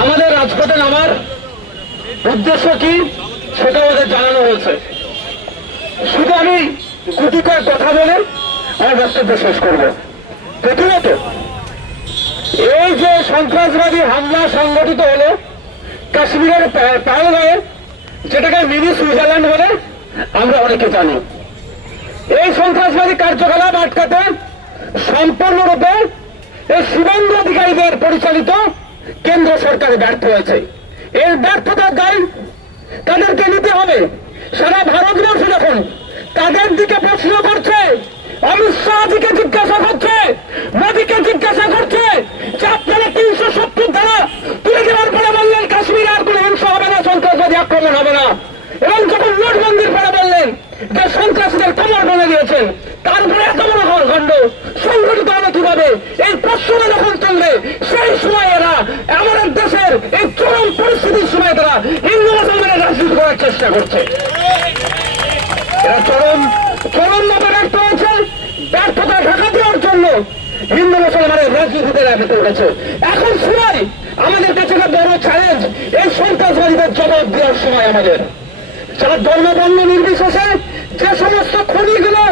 আমাদের রাজপথে নামার উদ্দেশ্য কি সেটা ওদের জানানো হয়েছে। শুধু আমি গুটি কয়েক কথা বলে আমার বক্তব্য শেষ করব। প্রথমত, এই যে সন্ত্রাসবাদী হামলা সংগঠিত হলো কাশ্মীরের পায়গাঁয়ে যেটাকে মিনি সুইজারল্যান্ড বলে আমরা অনেকে জানি। এই সন্ত্রাসবাদী কার্যকলাপ আটকাতে সম্পূর্ণরূপে এই শুভেন্দু অধিকারীদের পরিচালিত কেন্দ্র সরকার ব্যর্থ হয়েছে। এর ব্যর্থতার দায়ী তাদেরকে নিতে হবে। সারা ভারতবর্ষ যখন তাদের দিকে প্রশ্ন করছে অমিত শাহজিকে জিজ্ঞাসা করছে মোদীকে জিজ্ঞাসা করছে যে আপনারা তিনশো সত্তর ধারা তুলে দেওয়ার পরে বললেন কাশ্মীর আর কোনো হিংসা হবে না সন্ত্রাসবাদী আক্রমণ হবে না এবং যখন নোটবন্দির পরে বললেন যে সন্ত্রাসীদের কমর বলে দিয়েছেন তারপরে এত বড় খণ্ড সংগঠিত হলো কীভাবে এই প্রশ্নটা যখন চলবে সেই সময় এরা আমাদের দেশের এই চরম পরিস্থিতির সময় তারা হিন্দু মুসলমানের রাজনীতি করার চেষ্টা করছে। এরা চরম চরম ব্যর্থ হয়েছে। ব্যর্থতা ঢাকা দেওয়ার জন্য হিন্দু মুসলমানের রাজনীতিতে ব্যর্থ উঠেছে। এখন সময় আমাদের কাছে একটা বড় চ্যালেঞ্জ এই সন্ত্রাসবাদীদের জবাব দেওয়ার সময় আমাদের। যারা ধর্ম বর্ণ নির্বিশেষে যে সমস্ত খনিগুলো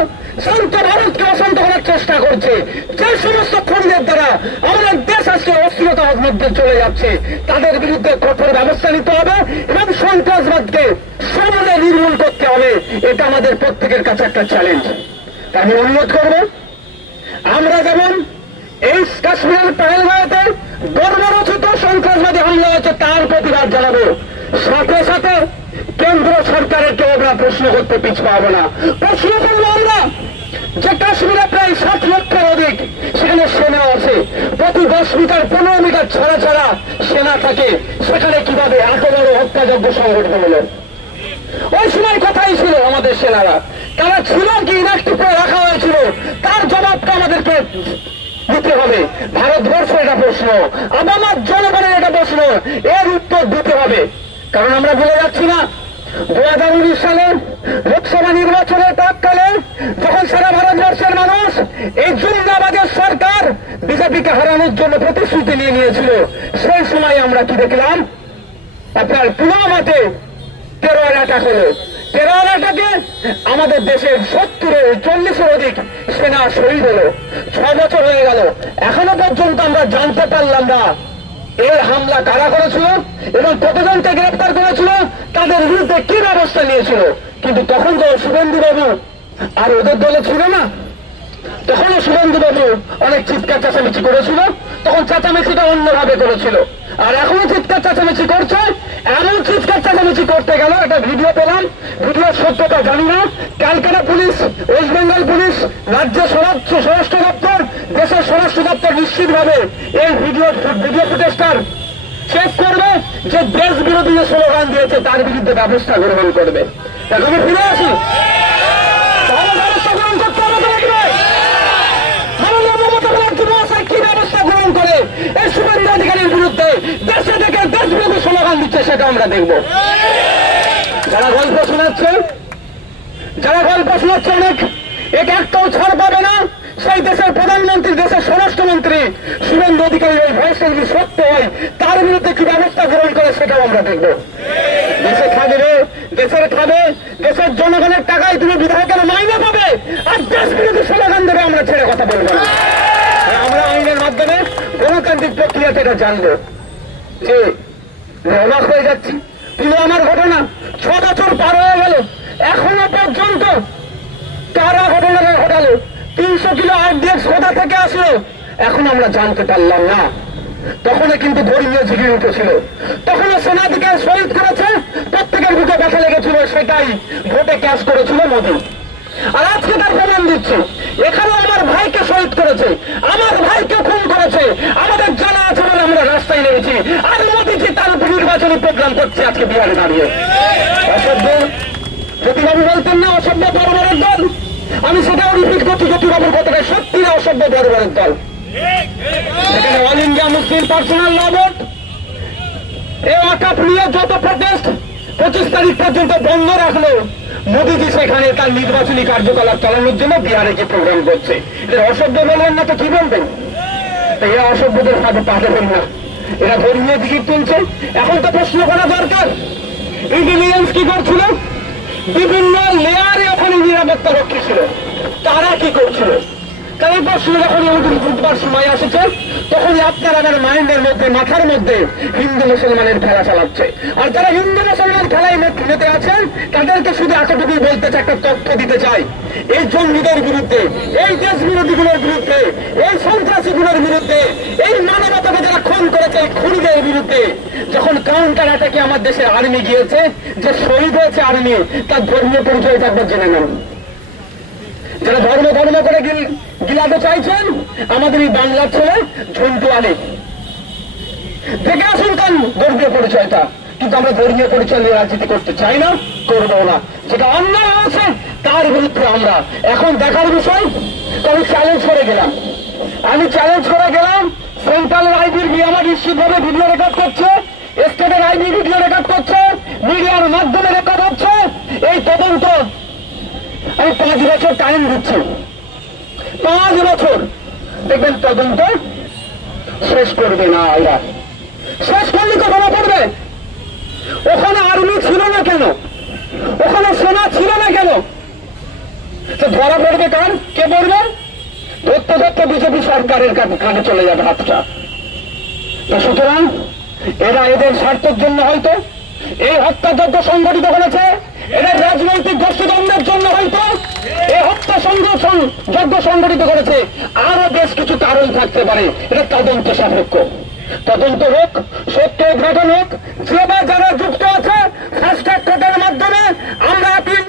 শান্ত ভারতকে অশান্ত করার চেষ্টা করছে। যে সমস্ত খনিদের দ্বারা আমাদের দেশ আজকে অস্থিরতার মধ্যে চলে যাচ্ছে, তাদের বিরুদ্ধে কঠোর ব্যবস্থা নিতে হবে এবং সন্ত্রাসবাদকে সমূলে নির্মূল করতে হবে। এটা আমাদের প্রত্যেকের কাছে একটা চ্যালেঞ্জ আমি অনুরোধ করব, আমরা যেমন এই কাশ্মীরের পেহেলগাঁওতে বর্বরচিত সন্ত্রাসবাদী হামলা হয়েছে তার প্রতিবাদ জানাব। সাথে সাথে কেন্দ্র সরকারের কেউ আমরা প্রশ্ন করতে পিছ পাবো না। প্রশ্ন করব আমরা যে কাশ্মীরে প্রায় ষাট লক্ষের অধিক, সেখানে সেনা আছে। প্রতি দশ মিটার, পনেরো মিটার ছাড়া ছাড়া সেনা থাকে। সেখানে কীভাবে এত বড় হত্যাযজ্ঞ সংগঠিত হলো? ওই সময় কথাই ছিল আমাদের সেনারা। তারা ছিল কি ইনাক্টিভ করে রাখা হয়েছিল? তার জবাবটা আমাদেরকে দিতে হবে। ভারতবর্ষ এটা প্রশ্ন আমার জনগণের এটা প্রশ্ন, এর উত্তর দিতে হবে। কারণ আমরা বলে যাচ্ছি না। দু হাজার উনিশ সালে নির্বাচনের প্রাককালে যখন সারা ভারতবর্ষের মানুষ এই জুন্দাবাদের সরকার বিজেপিকে হারানোর জন্য প্রতিশ্রুতি নিয়ে নিয়েছিল। সেই সময় আমরা কি দেখলাম? আপনার পুলওয়ামাতে টেরোয়ার অ্যাটাক হলো। টেরোয়ার অ্যাটাকে আমাদের দেশের সত্তরের চল্লিশের অধিক সেনা শহীদ হলো। ছ বছর হয়ে গেল। এখনও পর্যন্ত আমরা জানতে পারলাম না এই হামলা কারা করেছিল এবং কতজনকে গ্রেপ্তার করেছিল, তাদের বিরুদ্ধে কি ব্যবস্থা নিয়েছিল। কিন্তু তখন তো শুভেন্দু বাবু আর ওদের দলে ছিল না। তখনও শুভেন্দু বাবু অনেক চিৎকার চেঁচামেচি করেছিল, তখন চেঁচামেচিটা অন্যভাবে করেছিল। আর এখনও চিৎকার চেঁচামেচি করছে, এমন চিৎকার চেঁচামেচি করতে গেল, একটা ভিডিও পেলাম, ভিডিওর সত্যতা জানি না। Calcutta police, west Bengal police, রাজ্য স্বরাষ্ট্র স্বরাষ্ট্র দপ্তর, দেশের স্বরাষ্ট্র দপ্তর নিশ্চিতভাবে এই ভিডিও ভিডিও ফুটেজটার চেক করবে, যে দেশ বিরোধী যে স্লোগান দিয়েছে, তার বিরুদ্ধে ব্যবস্থা গ্রহণ করবে। এখন ফিরে আসি তাহলে ব্যবস্থা গ্রহণ করতে হবে তো লাগবে মাননীয় মমতা ব্যানার্জি মহাশয় কি ব্যবস্থা গ্রহণ করে? এই শুভেন্দু অধিকারীর বিরুদ্ধে দেশে থেকে দেশ স্লোগান দিচ্ছে সেটা আমরা দেখব। যারা গল্প শোনাচ্ছে যারা গল্প শোনাচ্ছে অনেক সত্য হয়। তার বিরুদ্ধে কি ব্যবস্থা গ্রহণ করে সেটাও আমরা দেখব। দেশে রে, দেশের খাবে, দেশের জনগণের টাকায় তুমি বিধায়কের মাইনে পাবে, আর দেশ বিরোধী স্লোগান দেবে, আমরা ছেড়ে কথা বলব আমরা আইনের মাধ্যমে গণতান্ত্রিক প্রক্রিয়াতে এটা জানব যে অবাক হয়ে যাচ্ছি। আমার ঘটনা ছ বছর পার হয়ে গেল, এখনও পর্যন্ত কারা ঘটনাটা ঘটালো? তিনশো কিলো আরডিএক্স কোথা থেকে আসলো? এখন আমরা জানতে পারলাম না। তখনও কিন্তু ধর্মীয় ঝিঁড়ি উঠেছিল। তখনও সেনাদিকে শহীদ করেছে প্রত্যেকের লেগেছিল সেটাই ভোটে ক্যাশ করেছিল মোদী। আর আজকে তার প্রমাণ দিচ্ছে। এখানে আমার ভাইকে শহীদ করেছে। আমার ভাইকে খুন করেছে। আমাদের জানা আছে বলে আমরা রাস্তায় নেমেছি। আর মোদীজি তার উপর নির্বাচনী প্রোগ্রাম করছে আজকে বিহারে দাঁড়িয়ে। অসভ্য। জ্যোতিবাবু বলতেন না, অসভ্য বর্বরের দল। আমি সেটাও রিপিট করছি, জ্যোতিবাবুর কথাটা সত্যি না অসভ্য বর্বরের দল। সেখানে all India Muslim personal law board এই ওয়াকাপ নিয়ে যত প্রটেস্ট পঁচিশ তারিখ পর্যন্ত বন্ধ রাখল মোদীজি সেখানে তার নির্বাচনী কার্যকলাপ চালানোর জন্য বিহারে যে প্রোগ্রাম করছে, এদের অসভ্য বলবেন না তো কি বলবেন? এই অসভ্যদের সাথে পাঠাবেন না। এরা ধর্মীয় দিকে তুলছে। এখন তো প্রশ্ন করা দরকার। ইন্টেলিজেন্স কি করছিল? বিভিন্ন লেয়ারে ওখানে নিরাপত্তা রক্ষী ছিল। তারা কি করছিল? এই প্রশ্ন যখন বুধবার সময় আসেছে তখন আপনার আমার মাইন্ডের মধ্যে, মাথার মধ্যে হিন্দু মুসলমানের খেলা চালাচ্ছে। আর যারা হিন্দু মুসলমান খেলায় মেতে আছেন, তাদেরকে শুধু এতটুকুই বলতে চাই, একটা তথ্য দিতে চাই। এই জঙ্গিদের বিরুদ্ধে, এই দেশ বিরোধীগুলোর বিরুদ্ধে, এই সন্ত্রাসীগুলোর বিরুদ্ধে, এই মানবতাকে যারা খুন করেছে, এই খুনিদের বিরুদ্ধে, যখন কাউন্টার অ্যাটাকে আমার দেশের আর্মি গিয়েছে, যে শহীদ হয়েছে আর্মি তার ধর্মীয় পরিচয় একবার জেনে নেন। যারা ধর্ম ধর্ম করে গিল- গিলাতে চাইছেন? আমাদের এই বাংলার ছেলে ঝন্টু আলী। দেখে আসুন কান ধর্মীয় পরিচয়টা। কিন্তু আমরা ধর্মীয় পরিচয় নিয়ে রাজনীতি করতে চাই না করব না। যেটা অন্যায় আছে তার বিরুদ্ধে আমরা। এখন দেখার বিষয় আমি চ্যালেঞ্জ করে গেলাম। আমি চ্যালেঞ্জ করে গেলাম সেন্ট্রালের আইবির আমার নিশ্চিতভাবে ভিডিও রেকর্ড করছে স্টেটের আইবি ভিডিও রেকর্ড করছে মিডিয়ার মাধ্যমে রেকর্ড হচ্ছে। এই তদন্ত আমি পাঁচ বছর টাইম দিচ্ছি পাঁচ বছর। দেখবেন তদন্ত শেষ করবে না এরা। শেষ করলে তো ধরা পড়বে ওখানে আর্মি ছিল না কেন? ওখানে সেনা ছিল না কেন? ধরা পড়বে কার? কে পড়বে? ধরতে ধরতে বিজেপি সরকারের কাছে চলে যাবে হাতটা। তো সুতরাং এরা এদের স্বার্থের জন্য হয়তো এই হত্যাযজ্ঞ সংগঠিত করেছে। এদের রাজনৈতিক গোষ্ঠীদ্বন্দ্বের জন্য হয়তো এই হত্যা সংগঠন যজ্ঞ সংগঠিত করেছে। আরও বেশ কিছু কারণ থাকতে পারে। এটা তদন্ত সাপেক্ষ। তদন্ত হোক, সত্য উদ্ঘাটন হোক, যে বা যারা যুক্ত আছে ফাস্ট ট্র্যাক কোর্টের মাধ্যমে আমরা